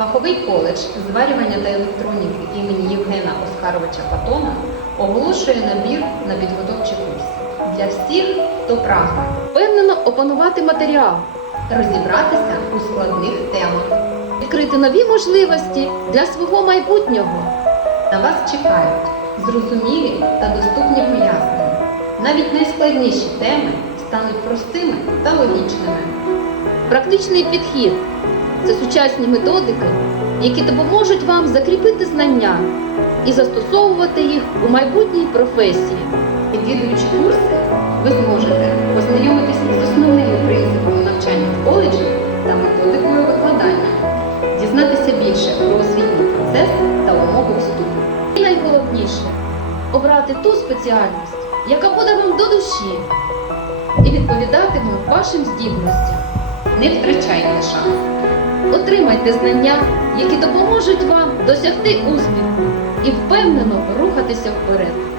Фаховий коледж зварювання та електроніки імені Євгена Оскаровича Патона оголошує набір на підготовчі курси для всіх, хто прагне Впевнено опанувати матеріал, розібратися у складних темах. відкрити нові можливості для свого майбутнього. На вас чекають зрозумілі та доступні пояснення. Навіть найскладніші теми стануть простими та логічними. Практичний підхід це сучасні методики, які допоможуть вам закріпити знання і застосовувати їх у майбутній професії. Відвідуючи курси, ви зможете познайомитися з основними принципами навчання в коледжі та методикою викладання, дізнатися більше про освітній процес та умови вступу. І найголовніше обрати ту спеціальність, яка буде вам до душі і відповідатиме вашим здібностям. Не втрачайте шанс. Отримайте знання, які допоможуть вам досягти успіху і впевнено рухатися вперед.